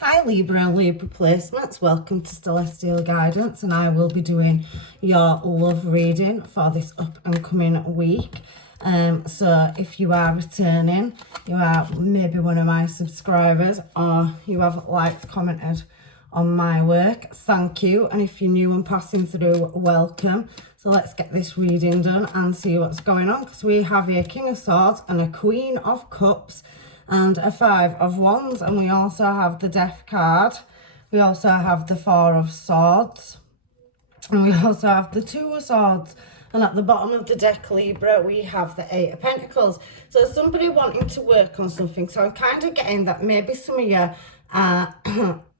Hi Libra and Libra placements, welcome to Celestial Guidance, and I will be doing your love reading for this up and coming week. So if you are returning, you are maybe one of my subscribers, or you have liked, commented on my work, thank you. And if you're new and passing through, welcome. So let's get this reading done and see what's going on, because we have a King of Swords and a Queen of Cups and a Five of Wands, and we also have the Death card. We also have the Four of Swords, and we also have the Two of Swords. And at the bottom of the deck, Libra, we have the Eight of Pentacles. So somebody wanting to work on something. So I'm kind of getting that maybe some of you are,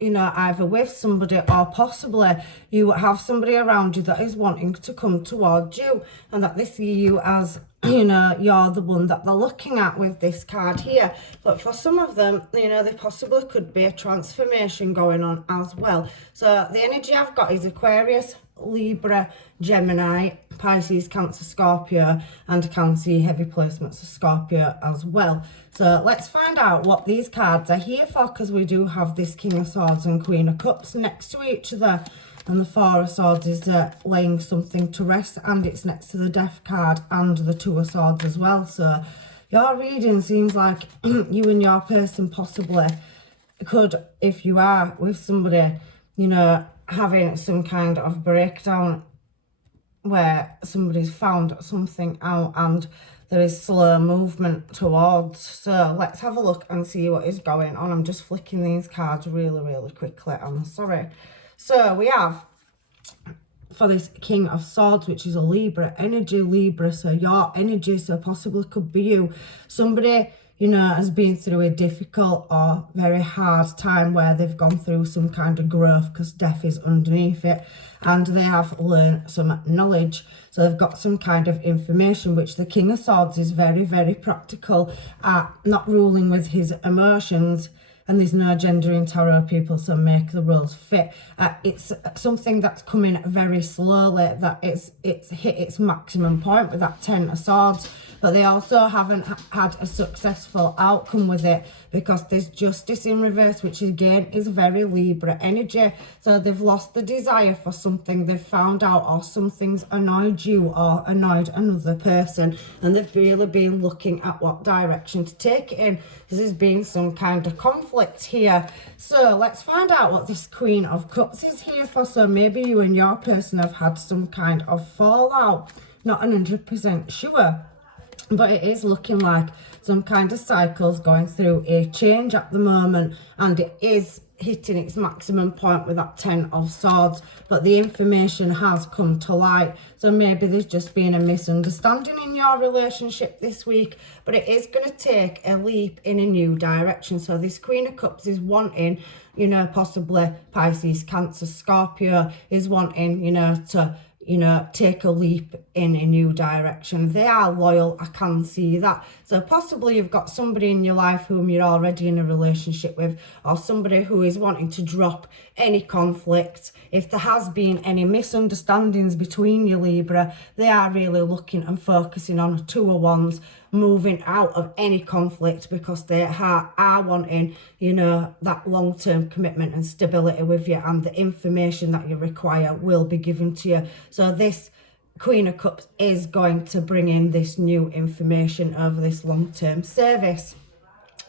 you know, either with somebody or possibly you have somebody around you that is wanting to come towards you, and that they see you as, you know, you're the one that they're looking at with this card here. But for some of them, you know, there possibly could be a transformation going on as well. So the energy I've got is Aquarius, Libra, Gemini, Pisces, Cancer, Scorpio, and I can see heavy placements of Scorpio as well. So let's find out what these cards are here for, because we do have this King of Swords and Queen of Cups next to each other, and the Four of Swords is laying something to rest, and it's next to the Death card and the Two of Swords as well. So your reading seems like you and your person possibly could, if you are with somebody, you know, having some kind of breakdown where somebody's found something out and there is slow movement towards. So let's have a look and see what is going on. I'm just flicking these cards really quickly, I'm sorry. So we have, for this King of Swords, which is a Libra energy, Libra, so your energy, so possibly could be you. Somebody, you know, has been through a difficult or very hard time where they've gone through some kind of growth, because death is underneath it, and they have learned some knowledge. So they've got some kind of information, which the King of Swords is very practical at not ruling with his emotions. And there's no gender in tarot, people, so make the rules fit. It's something that's coming very slowly, that it's hit its maximum point with that Ten of Swords. But they also haven't had a successful outcome with it, because there's Justice in reverse, which again is very Libra energy. So they've lost the desire for something they've found out, or something's annoyed you or annoyed another person, and they've really been looking at what direction to take it in, because there's been some kind of conflict here. So let's find out what this Queen of Cups is here for. So maybe you and your person have had some kind of fallout, not 100% sure, but it is looking like some kind of cycles going through a change at the moment, and it is hitting its maximum point with that Ten of Swords. But the information has come to light, so maybe there's just been a misunderstanding in your relationship this week, but it is going to take a leap in a new direction. So this Queen of Cups is wanting, you know, possibly Pisces, Cancer, Scorpio is wanting, you know, to, you know, take a leap in a new direction. They are loyal, I can see that. So possibly you've got somebody in your life whom you're already in a relationship with, or somebody who is wanting to drop any conflict. If there has been any misunderstandings between you, Libra, they are really looking and focusing on a Two of Wands, moving out of any conflict, because they are wanting, you know, that long-term commitment and stability with you, and the information that you require will be given to you. So this Queen of Cups is going to bring in this new information over this long-term service.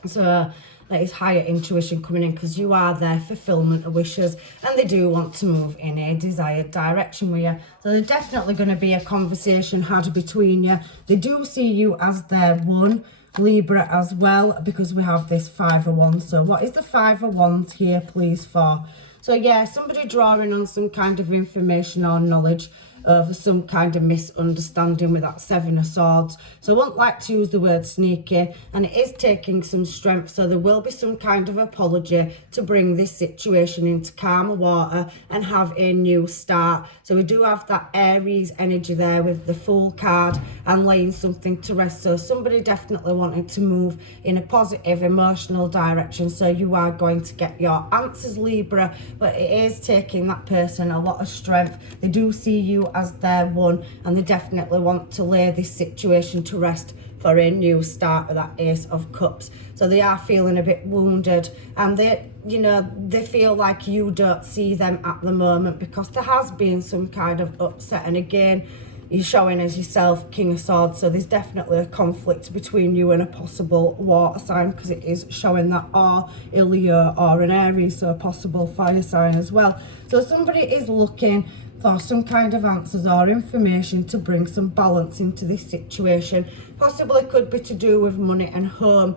So that is higher intuition coming in, because you are their fulfillment of wishes, and they do want to move in a desired direction with you. So there's definitely going to be a conversation had between you. They do see you as their one, Libra, as well, because we have this Five of Wands. So what is the Five of Wands here, please, for? So yeah, somebody drawing on some kind of information or knowledge over some kind of misunderstanding with that Seven of Swords. So I won't like to use the word sneaky, and it is taking some strength, so there will be some kind of apology to bring this situation into calmer water and have a new start. So we do have that Aries energy there with the Fool card and laying something to rest. So somebody definitely wanting to move in a positive emotional direction. So you are going to get your answers, Libra, but it is taking that person a lot of strength. They do see you as their one, and they definitely want to lay this situation to rest for a new start with that Ace of Cups. So they are feeling a bit wounded, and they you know, they feel like you don't see them at the moment because there has been some kind of upset. And again, you're showing as yourself King of Swords, so there's definitely a conflict between you and a possible water sign, because it is showing that, or a Leo or an Aries, so a possible fire sign as well. So somebody is looking for some kind of answers or information to bring some balance into this situation. Possibly could be to do with money and home,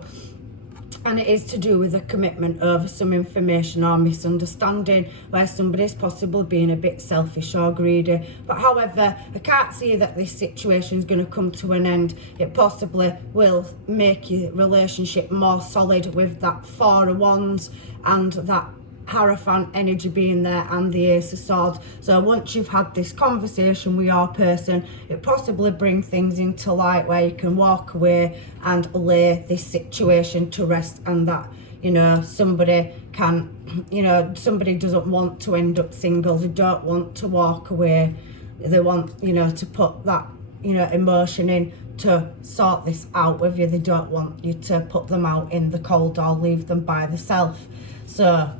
and it is to do with a commitment over some information or misunderstanding, where somebody's possibly being a bit selfish or greedy. But however, I can't see that this situation is going to come to an end. It possibly will make your relationship more solid with that Four of Wands and that Hierophant energy being there and the Ace of Swords. So once you've had this conversation with your person, it possibly brings things into light where you can walk away and lay this situation to rest, and that, you know, somebody can, you know, somebody doesn't want to end up single. They don't want to walk away. They want, you know, to put that, you know, emotion in to sort this out with you. They don't want you to put them out in the cold or leave them by themselves. So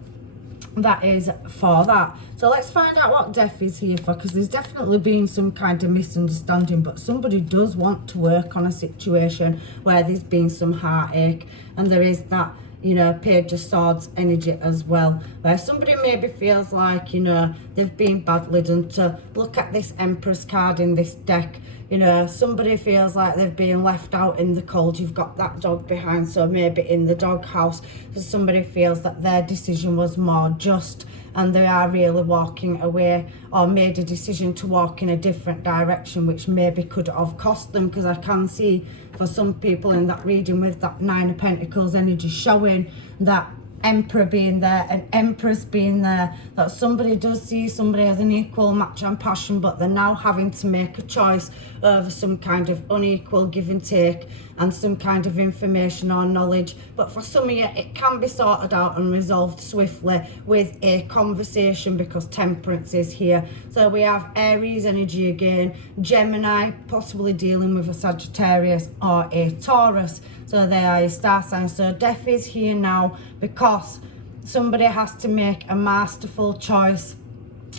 that is for that. So let's find out what Death is here for, because there's definitely been some kind of misunderstanding, but somebody does want to work on a situation where there's been some heartache, and there is that, you know, Page of Swords energy as well, where somebody maybe feels like, you know, they've been badly done. To look at this Empress card in this deck, you know, somebody feels like they've been left out in the cold. You've got that dog behind, so maybe in the doghouse. So somebody feels that their decision was more just, and they are really walking away, or made a decision to walk in a different direction, which maybe could have cost them. Because I can see for some people in that reading with that Nine of Pentacles energy showing that Emperor being there and Empress being there, that somebody does see somebody as an equal match and passion, but they're now having to make a choice over some kind of unequal give and take and some kind of information or knowledge. But for some of you, it can be sorted out and resolved swiftly with a conversation, because Temperance is here. So we have Aries energy again, Gemini, possibly dealing with a Sagittarius or a Taurus. So they are your star signs. So Death is here now because somebody has to make a masterful choice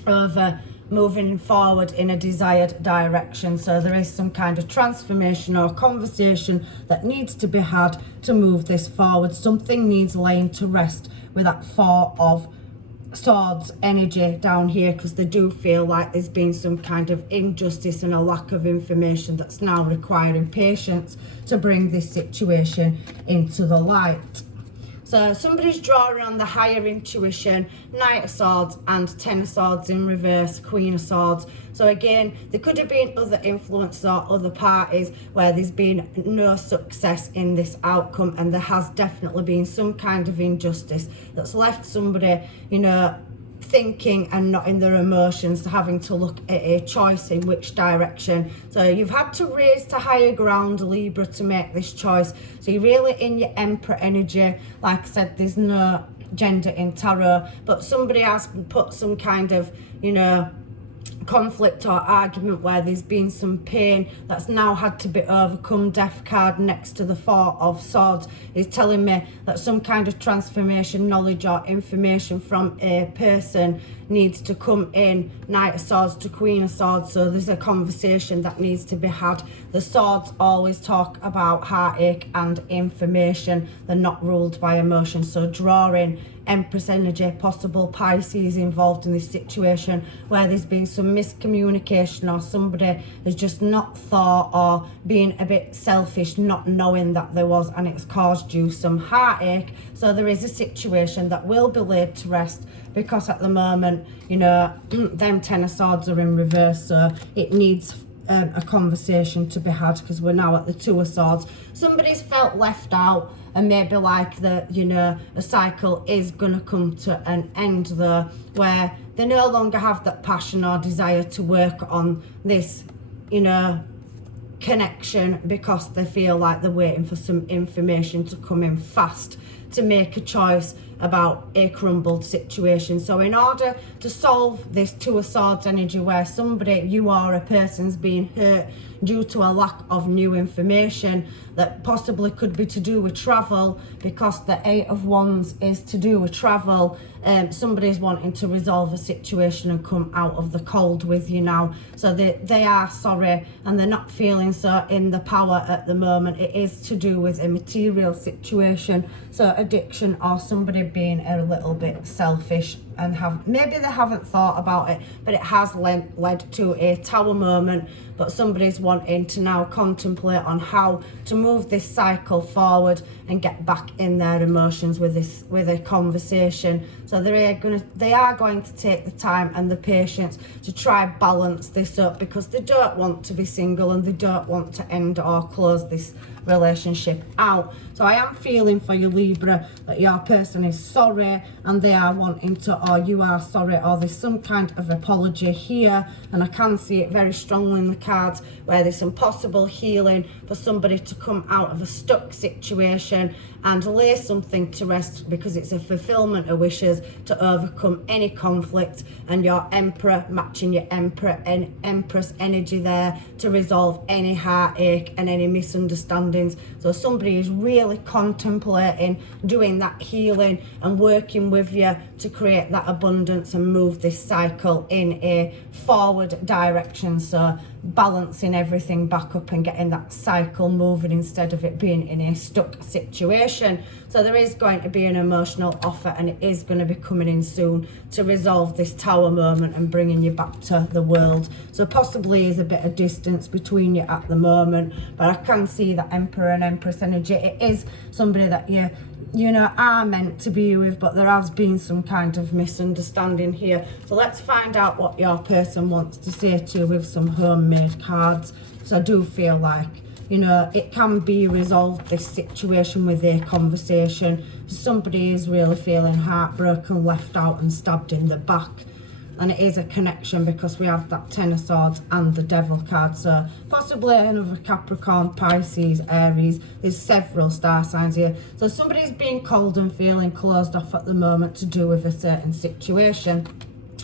over moving forward in a desired direction. So there is some kind of transformation or conversation that needs to be had to move this forward. Something needs laying to rest with that Four of Swords energy down here, because they do feel like there's been some kind of injustice and a lack of information that's now requiring patience to bring this situation into the light. So somebody's drawing on the higher intuition, Knight of Swords and Ten of Swords in reverse, Queen of Swords. So again, there could have been other influences or other parties where there's been no success in this outcome, and there has definitely been some kind of injustice that's left somebody, you know, thinking and not in their emotions, having to look at a choice in which direction. So you've had to raise to higher ground, Libra, to make this choice. So you're really in your Emperor energy. Like I said, there's no gender in tarot, but somebody has put some kind of, you know, conflict or argument where there's been some pain that's now had to be overcome. Death card next to the Four of Swords is telling me that some kind of transformation, knowledge or information from a person needs to come in. Knight of Swords to Queen of Swords. So there's a conversation that needs to be had. The swords always talk about heartache and information. They're not ruled by emotion. So drawing Empress energy, possible Pisces involved in this situation where there's been some miscommunication, or somebody has just not thought, or being a bit selfish, not knowing that there was, and it's caused you some heartache. So there is a situation that will be laid to rest, because at the moment, you know, them Ten of Swords are in reverse, so it needs a conversation to be had, because we're now at the Two of Swords. Somebody's felt left out, and maybe like the, you know, a cycle is going to come to an end there, where they no longer have that passion or desire to work on this, you know, connection, because they feel like they're waiting for some information to come in fast to make a choice about a crumbled situation. So in order to solve this Two of Swords energy, where somebody, you or a person's being hurt due to a lack of new information that possibly could be to do with travel, because the Eight of Wands is to do with travel, somebody's wanting to resolve a situation and come out of the cold with you now. So they are sorry and they're not feeling so in the power at the moment. It is to do with a material situation, so addiction, or somebody being a little bit selfish and maybe they haven't thought about it, but it has led to a Tower moment. But somebody's wanting to now contemplate on how to move this cycle forward and get back in their emotions with a conversation. So they are going to take the time and the patience to try balance this up, because they don't want to be single and they don't want to end or close this relationship out. So I am feeling for you, Libra, that your person is sorry and they are wanting to, or you are sorry, or there's some kind of apology here. And I can see it very strongly in the cards, where there's some possible healing for somebody to come out of a stuck situation and lay something to rest, because it's a fulfillment of wishes to overcome any conflict, and your Emperor matching your Emperor and Empress energy there to resolve any heartache and any misunderstandings. So somebody is really contemplating doing that healing and working with you to create that abundance and move this cycle in a forward direction. So balancing everything back up and getting that cycle moving instead of it being in a stuck situation. So there is going to be an emotional offer, and it is going to be coming in soon to resolve this Tower moment and bringing you back to the world. So possibly is a bit of distance between you at the moment, but I can see that Emperor and Empress energy. It is somebody that you know are meant to be with, but there has been some kind of misunderstanding here. So let's find out what your person wants to say to you with some homemade cards. So I do feel like, you know, it can be resolved, this situation, with a conversation. Somebody is really feeling heartbroken, left out and stabbed in the back. And it is a connection, because we have that Ten of Swords and the Devil card. So possibly another Capricorn, Pisces, Aries. There's several star signs here. So somebody's being cold and feeling closed off at the moment to do with a certain situation.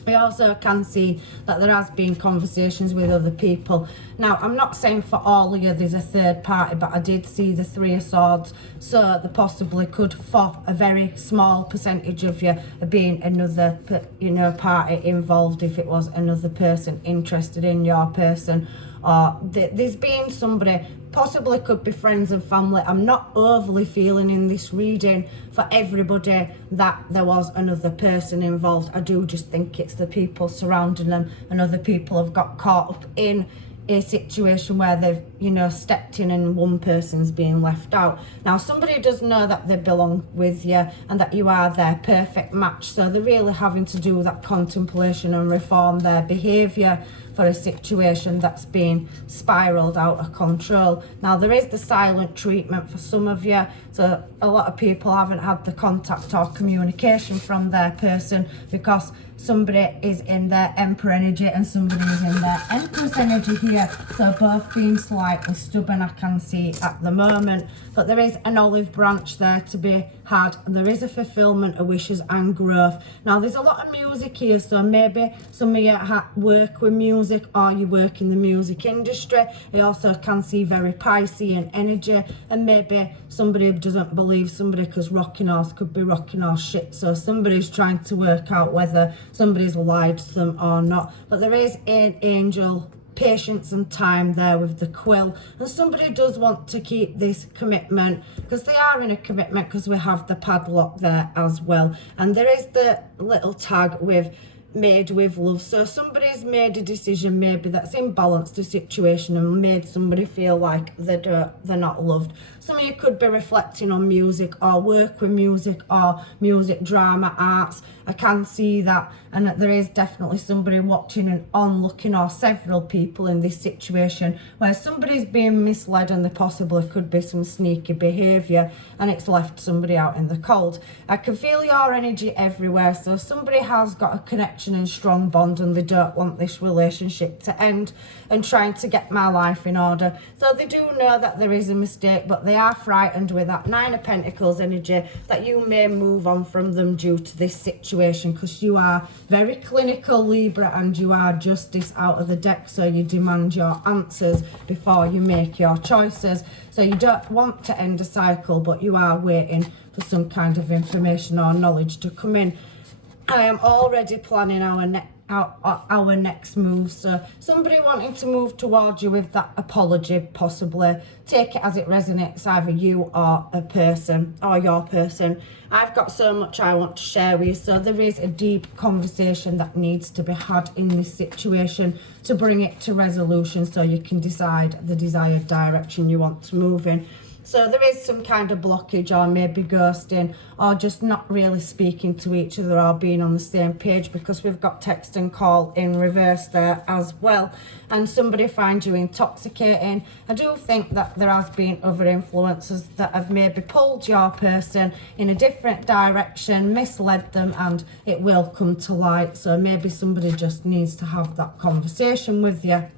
We also can see that there has been conversations with other people. Now, I'm not saying for all of you there's a third party, but I did see the Three of Swords. So there possibly could, for a very small percentage of you, being another, you know, party involved, if it was another person interested in your person. Or there's been somebody, possibly could be friends and family. I'm not overly feeling in this reading for everybody that there was another person involved. I do just think it's the people surrounding them, and other people have got caught up in a situation where they've, you know, stepped in and one person's being left out. Now, somebody does know that they belong with you and that you are their perfect match. So they're really having to do that contemplation and reform their behaviour for a situation that's been spiraled out of control. Now, there is the silent treatment for some of you. So a lot of people haven't had the contact or communication from their person, because somebody is in their Emperor energy and somebody is in their Empress energy here. So both being slightly stubborn, I can see at the moment. But there is an olive branch there to be had, and there is a fulfillment of wishes and growth. Now, there's a lot of music here, so maybe some of you work with music, or you work in the music industry. I also can see very Piscean energy, and maybe somebody doesn't believe somebody, because rocking horse could be rocking horse shit. So somebody's trying to work out whether somebody's lied to them or not. But there is an angel, patience and time there with the quill, and somebody does want to keep this commitment, because they are in a commitment, because we have the padlock there as well, and there is the little tag with made with love. So somebody's made a decision maybe that's imbalanced the situation and made somebody feel like they're not loved. Some of you could be reflecting on music, or work with music, or music, drama, arts. I can see that, and there is definitely somebody watching and onlooking, or several people in this situation where somebody's being misled, and there possibly could be some sneaky behaviour, and it's left somebody out in the cold. I can feel your energy everywhere, so somebody has got a connection connection and strong bond, and they don't want this relationship to end, and trying to get my life in order. So they do know that there is a mistake, but they are frightened with that Nine of Pentacles energy that you may move on from them due to this situation, because you are very clinical, Libra, and you are justice out of the deck, so you demand your answers before you make your choices. So you don't want to end a cycle, but you are waiting for some kind of information or knowledge to come in. I am already planning our next move. So somebody wanting to move towards you with that apology, possibly. Take it as it resonates, either you or a person, or your person. I've got so much I want to share with you. So there is a deep conversation that needs to be had in this situation to bring it to resolution, so you can decide the desired direction you want to move in. So there is some kind of blockage, or maybe ghosting, or just not really speaking to each other, or being on the same page, because we've got text and call in reverse there as well. And somebody finds you intoxicating. I do think that there has been other influences that have maybe pulled your person in a different direction, misled them, and it will come to light. So maybe somebody just needs to have that conversation with you.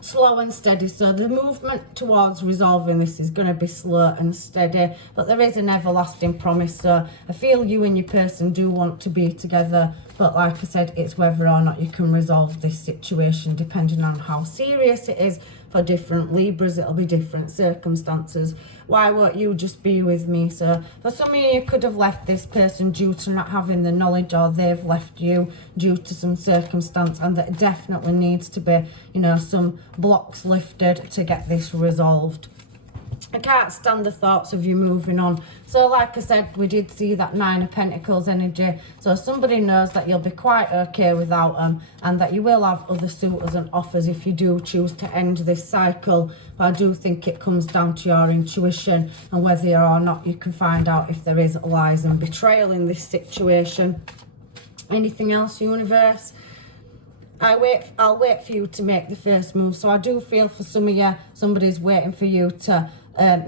Slow and steady. So the movement towards resolving this is going to be slow and steady, but there is an everlasting promise. So I feel you and your person do want to be together, but like I said, it's whether or not you can resolve this situation, depending on how serious it is. For different Libras, it'll be different circumstances. Why won't you just be with me? So for some of you, you could have left this person due to not having the knowledge, or they've left you due to some circumstance, and there definitely needs to be, you know, some blocks lifted to get this resolved. I can't stand the thoughts of you moving on. So like I said, we did see that Nine of Pentacles energy. So somebody knows that you'll be quite okay without them, and that you will have other suitors and offers if you do choose to end this cycle. But I do think it comes down to your intuition, and whether or not you can find out if there is lies and betrayal in this situation. Anything else, universe? I'll wait for you to make the first move. So I do feel for some of you, somebody's waiting for you to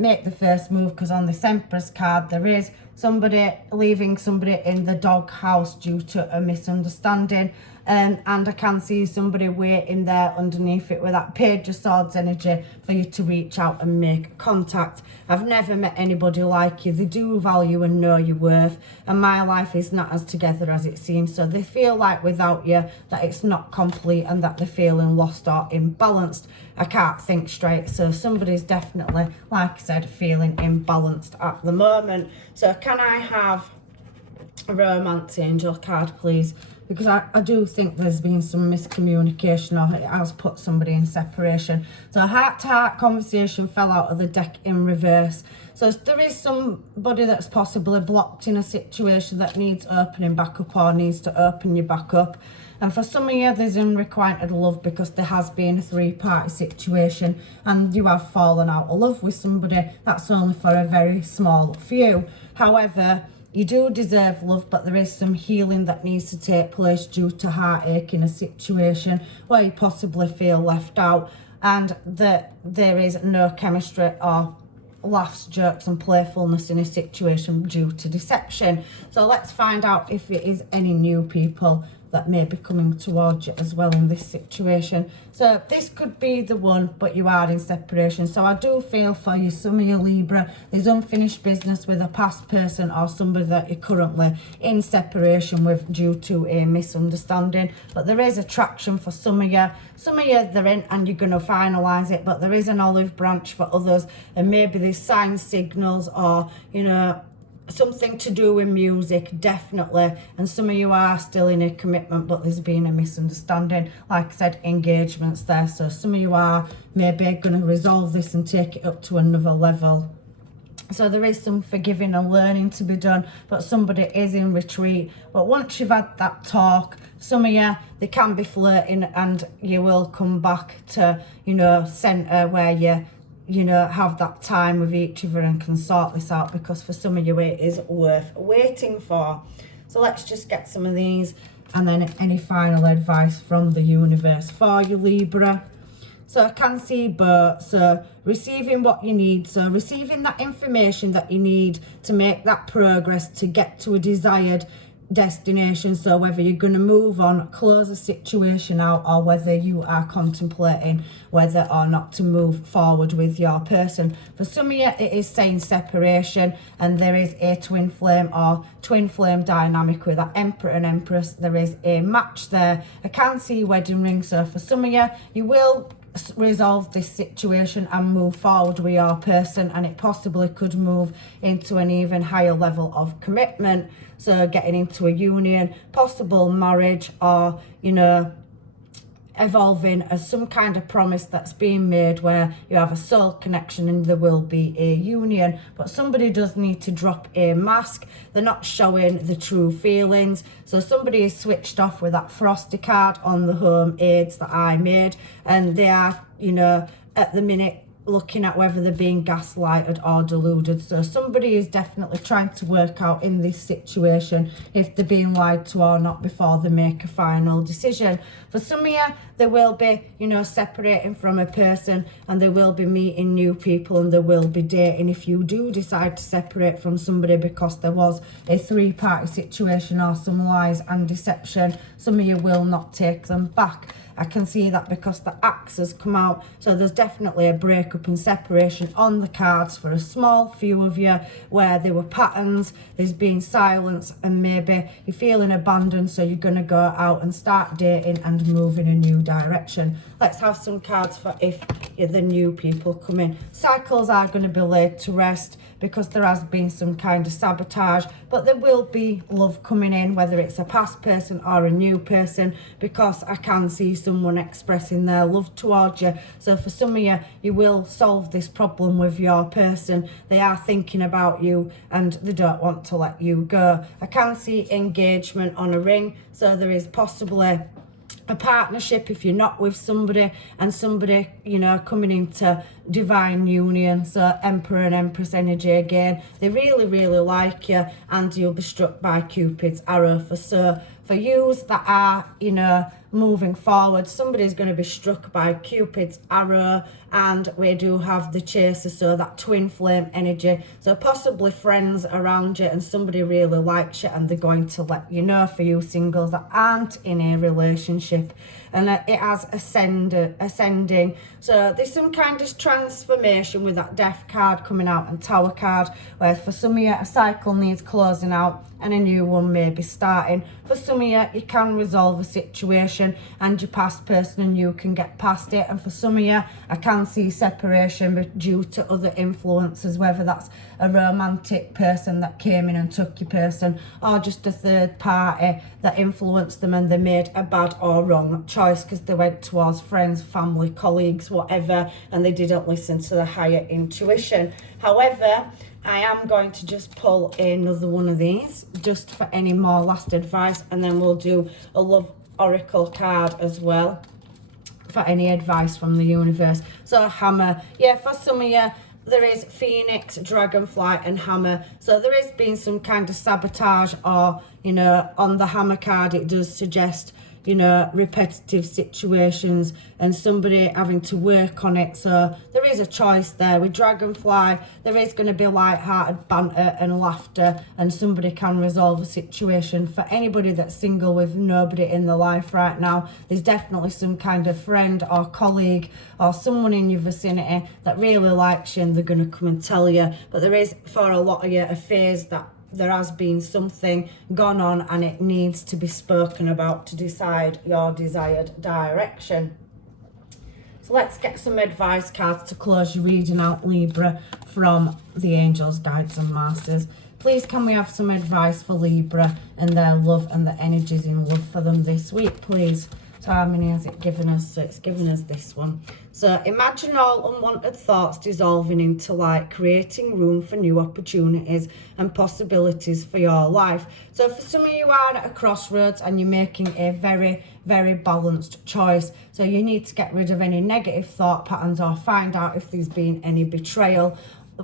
make the first move, because on this Empress card there is somebody leaving somebody in the dog house due to a misunderstanding, and I can see somebody waiting there underneath it with that Page of Swords energy for you to reach out and make contact. I've never met anybody like you. They do value and know your worth, and my life is not as together as it seems. So they feel like without you that it's not complete, and that they're feeling lost or imbalanced. I can't think straight. So somebody's definitely, like I said, feeling imbalanced at the moment. So can I have a Romance Angel card, please? Because I do think there's been some miscommunication, or it has put somebody in separation. So a heart-to-heart conversation fell out of the deck in reverse. So there is somebody that's possibly blocked in a situation that needs opening back up, or needs to open you back up. And for some of you, there's unrequited love, because there has been a three-party situation and you have fallen out of love with somebody. That's only for a very small few. However, you do deserve love, but there is some healing that needs to take place due to heartache in a situation where you possibly feel left out, and that there is no chemistry or laughs, jokes and playfulness in a situation due to deception. So let's find out if it is any new people that may be coming towards you as well in this situation. So this could be the one, but you are in separation. So I do feel for you, some of you Libra, there's unfinished business with a past person, or somebody that you're currently in separation with due to a misunderstanding. But there is attraction for some of you. Some of you, they're in and you're going to finalise it, but there is an olive branch for others, and maybe there's sign signals, or, you know, something to do with music, definitely. And some of you are still in a commitment, but there's been a misunderstanding. Like I said, engagements there. So some of you are maybe going to resolve this and take it up to another level. So there is some forgiving and learning to be done, but somebody is in retreat. But once you've had that talk, some of you, they can be flirting, and you will come back to, you know, centre where you know, have that time with each other and can sort this out, because for some of you it is worth waiting for. So let's just get some of these, and then any final advice from the universe for you, Libra. So I can see both. So receiving what you need, so receiving that information that you need to make that progress, to get to a desired destination. So whether you're going to move on, close the situation out, or whether you are contemplating whether or not to move forward with your person. For some of you, it is saying separation, and there is a twin flame or twin flame dynamic with that Emperor and Empress. There is a match there. I can see wedding ring. So for some of you, you will resolve this situation and move forward with your person, and it possibly could move into an even higher level of commitment. So getting into a union, possible marriage, or evolving as some kind of promise that's being made where you have a soul connection and there will be a union. But somebody does need to drop a mask. They're not showing the true feelings. So somebody is switched off with that frosty card on the home aids that I made, and they are, at the minute looking at whether they're being gaslighted or deluded. So somebody is definitely trying to work out in this situation if they're being lied to or not before they make a final decision. For some of you, they will be, separating from a person, and they will be meeting new people, and they will be dating if you do decide to separate from somebody because there was a three-party situation or some lies and deception. Some of you will not take them back. I can see that because the axe has come out. So there's definitely a breakup and separation on the cards for a small few of you, where there were patterns, there's been silence, and maybe you're feeling abandoned, so you're going to go out and start dating and move in a new direction. Let's have some cards for if the new people come in. Cycles are going to be laid to rest because there has been some kind of sabotage, but there will be love coming in, whether it's a past person or a new person, because I can see someone expressing their love towards you. So for some of you, you will solve this problem with your person. They are thinking about you and they don't want to let you go. I can see engagement on a ring, so there is possibly a partnership if you're not with somebody, and somebody coming into divine union. So Emperor and Empress energy again. They really, really like you, and you'll be struck by Cupid's arrow. For yous that are moving forward, somebody's going to be struck by Cupid's arrow, and we do have the chaser, so that twin flame energy. So possibly friends around you, and somebody really likes you and they're going to let you know. For you singles that aren't in a relationship, and it has ascending. So there's some kind of transformation with that Death card coming out and Tower card, where for some of you a cycle needs closing out and a new one may be starting. For some of you, you can resolve a situation and your past person and you can get past it. And for some of you, I can see separation but due to other influences, whether that's a romantic person that came in and took your person, or just a third party that influenced them and they made a bad or wrong choice because they went towards friends, family, colleagues, whatever, and they didn't listen to the higher intuition. However, I am going to just pull another one of these just for any more last advice, and then we'll do a love oracle card as well for any advice from the universe. So hammer, for some of you, there is Phoenix, Dragonfly and Hammer. So there has been some kind of sabotage, or, on the Hammer card, it does suggest, repetitive situations and somebody having to work on it. So there is a choice there. With Dragonfly, there is going to be light-hearted banter and laughter, and somebody can resolve a situation. For anybody that's single with nobody in their life right now, there's definitely some kind of friend or colleague or someone in your vicinity that really likes you and they're going to come and tell you. But there is, for a lot of you, a phase that there has been something gone on and it needs to be spoken about to decide your desired direction. So let's get some advice cards to close your reading out, Libra, from the angels, guides and masters. Please can we have some advice for Libra and their love and the energies in love for them this week, please? So how many has it given us? So it's given us this one. So imagine all unwanted thoughts dissolving into light, creating room for new opportunities and possibilities for your life. So for some of you are at a crossroads and you're making a very, very balanced choice. So you need to get rid of any negative thought patterns or find out if there's been any betrayal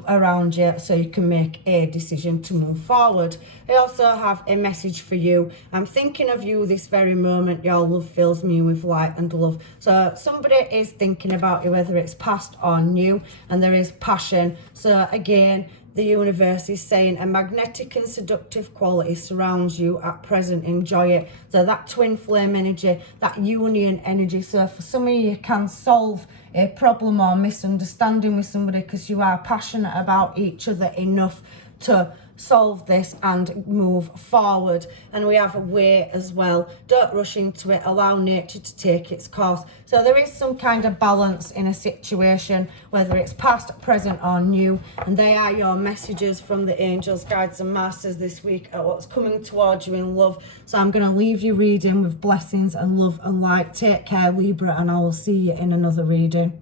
around you so you can make a decision to move forward. I also have a message for you. I'm thinking of you this very moment. Your love fills me with light and love. So somebody is thinking about you, whether it's past or new, and there is passion. So again, the universe is saying a magnetic and seductive quality surrounds you at present. Enjoy it. So that twin flame energy, that union energy. So for some of you can solve a problem or misunderstanding with somebody because you are passionate about each other enough to solve this and move forward. And we have a wait as well. Don't rush into it. Allow nature to take its course. So there is some kind of balance in a situation, whether it's past, present or new, and they are your messages from the angels, guides and masters this week at what's coming towards you in love. So I'm going to leave you reading with blessings and love and light. Take care, Libra, and I will see you in another reading.